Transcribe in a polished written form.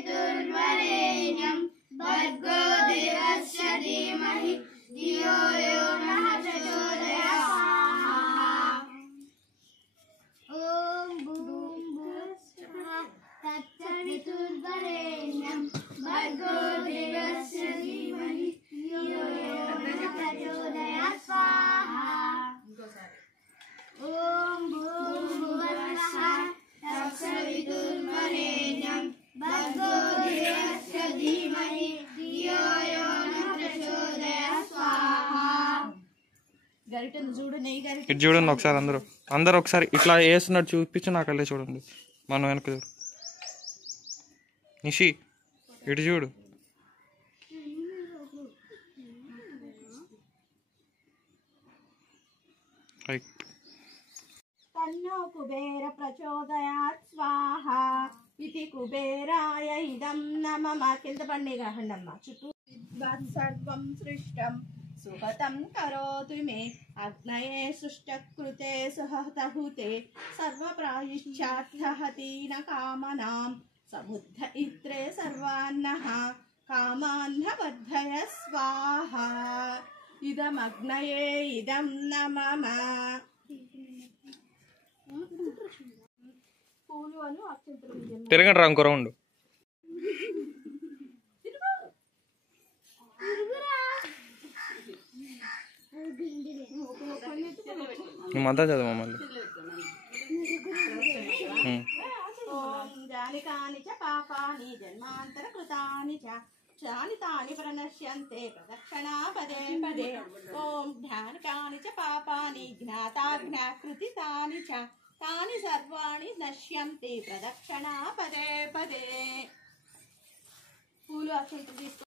तत्सवितुर्वरेण्यं भर्गो देवस्य धीमहि धियो यो नः प्रचोदयात्। ॐ भूर्भुवस्सुवः तत्सवितुर्वरेण्यं भर्गो देवस्य धीमहि धियो यो नः प्रचोदयात् स्वाहा। ॐ भूर्भुवस्सुवः तत्सवितुर्वरेण्यं भर्गो देवस्य धीमहि धियो यो नः प्रचोदयात् स्वाहा। గరిటను చూడు, నెయ్యి గరిట ఇటు చూడండి ఒకసారి అందరూ ఒకసారి ఇట్లా వేస్తున్నట్టు చూపించి నాకు అల్లే చూడండి. మనం వెనక చూడు నిషి, ఇటు చూడు. తన్నో కుబేర ప్రచోదయాత్ స్వాహ ఇతి కుబేరాయ ఇదం నమః. కింద పండిగా హండమ్మ చుట్టూ విద్వత్ సర్వం సృష్టం సుహతం కరోతు మే అగ్నయే సృష్టకృతే సుహతహుతే సర్వప్రాయిశ్చార్థహతీన కామనాం సముద్ధ ఇత్రే సర్వాన్నః కామాన్న వర్ధయ స్వాహ. ఇదమగ్నయే ఇదం నమః. పూలు అను అక్షంతలు తిరగండి రా ఇంకో రౌండ్. నువ్వంతా చదువు మళ్ళీ. ఓం జానికాని చ పాపాని జన్మాంతర కృతాని చ చానితాని ప్రణశ్యంతే ప్రదక్షిణా పదే పదే. ఓం జ్ఞానికాని చ పాపాని జ్ఞాతాజ్ఞాకృతితాని చ తాని సర్వాణి నశ్యంతి ప్రదక్షిణా పదే పదే. పూలు అక్షంతలు తీసుకో.